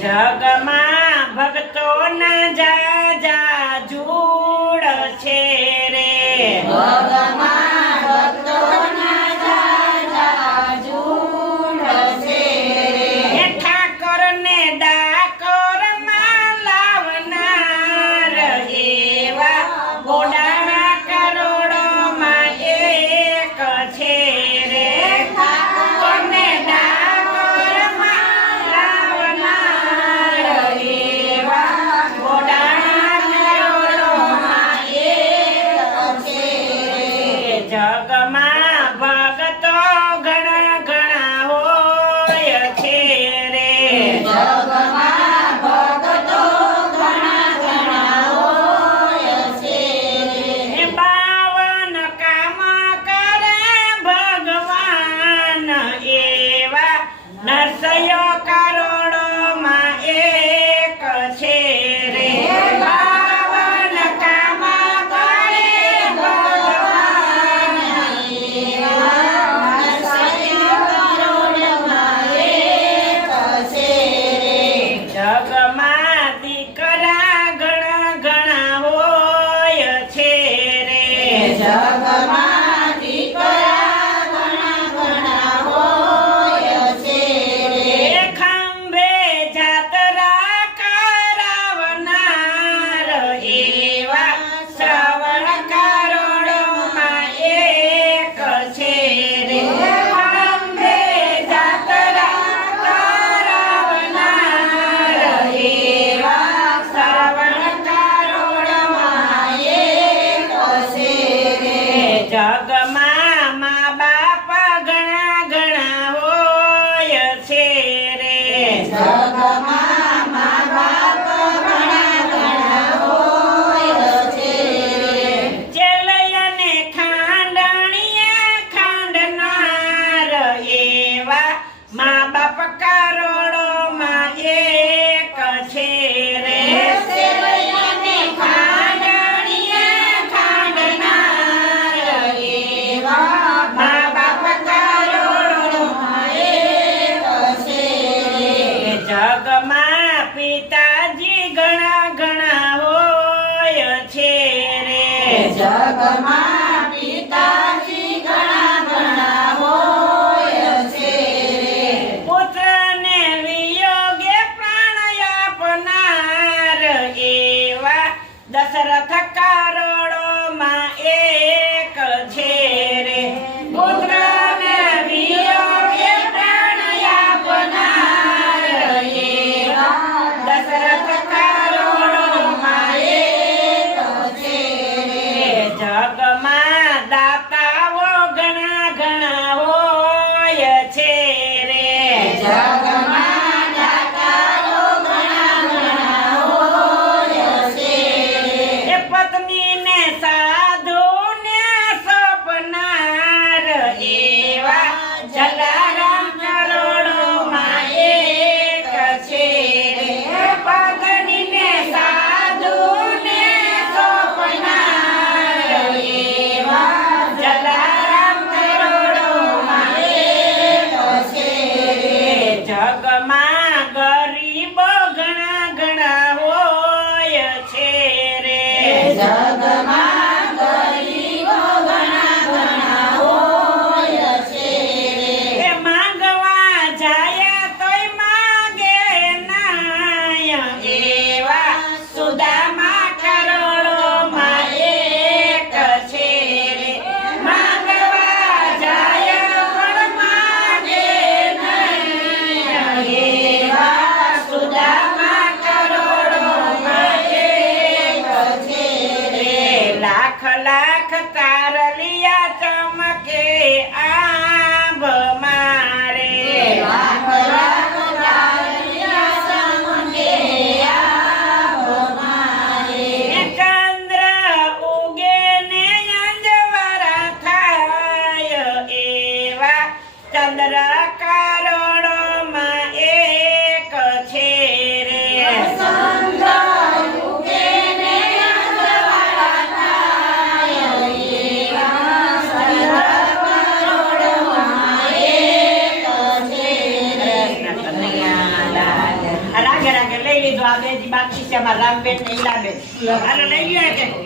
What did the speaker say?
જગમાં ભક્તોના જાજા જૂડ છે રે જગમાં ભક્તોના જાજા જૂડ છે રે ઠાકોરને ડાકોરમાં લાવનાર એવા ગોડાના કરોડોમાં એક છે રે ઠાકોરને ડાકોરમાં લાવનાર એવા ગોડાના કરોડોમાં એક છે જગમાં ભક્તો ઘણા ઘણા હોય છે રે જગમાં ભક્તો ઘણા ઘણા હોય છે એ 52 કામ કરે ભગવાન એવા નરસૈયો કરોડોમાં એક છે રે 52 કામ કરે ભગવાન જગમાં દીકરા ઘણા ઘણા હોય છે રે જગમાં દીકરા ઘણા ઘણા હોય છે એ ખંભે જાત્રા કરાવનાર એવા શ્રવણ કરોડોમાં એક છે રે ખંભે જાત્રા કરાવનાર એવા શ્રવણ કરોડોમાં એક છે જગમાં મા બાપ ઘણા ઘણા હોય છે રે જગમાં મા બાપ ઘણા ઘણા હોય છે ચેલૈયાને ખાંડણીએ ખાંડનાર એવા મા બાપ કરોડોમાં એક છે રે સેવૈયાને ખાંડણીએ ખાંડનાર એવા મા બાપ કરોડોમાં એક છે જગમાં પિતાજી ઘણા ઘણા હોય છે રે જગમાં પિતાજી ઘણા ઘણા હોય છે પુત્રને વિયોગે પ્રાણ આપનાર એવા દશરથ કરોડોમાં એક છે રે પુત્રને વિયોગે પ્રાણ આપનાર એવા દશરથ કરોડોમાં એક છે જગમાં દાતાઓ ઘણા ઘણા હોય છે રે જગમાં દાતાઓ ઘણા ઘણા હોય છે એ પત્નીને સાધુને સોંપનાર એવા જલારામ કરોડોમાં એક છે રે પત્નીને સાધુને સોંપનાર એવા જલારામ કરોડોમાં એક છે જગમાં ગરીબો ઘણા ઘણા હોય છે રે જગમાં ગરીબો ઘણા ઘણા હોય છે એ માંગવા જાય તોય માંગે નાય એવા સુદામા કરોડોમાં એક છે રે માંગવા જાય પણ માંગે નાય એવા સુદામા કરોડોમાં એક છે રે લાખ લાખ તારલિયા ચમકે આંબ મારે લાખ લાખ તારલિયા ચમકે આંબ મારે એ ચંદ્ર ઉગે ને અંજવારા થાય એવા ચંદ્ર કરોડોમાં એક છે રે ચંદ્ર ઉગે ને અંજવાળા થાય એવા ચંદ્ર બે દી બાકી છે અમારા રામબેન ને ઈલાબેન હાલો લઈ લ્યો કે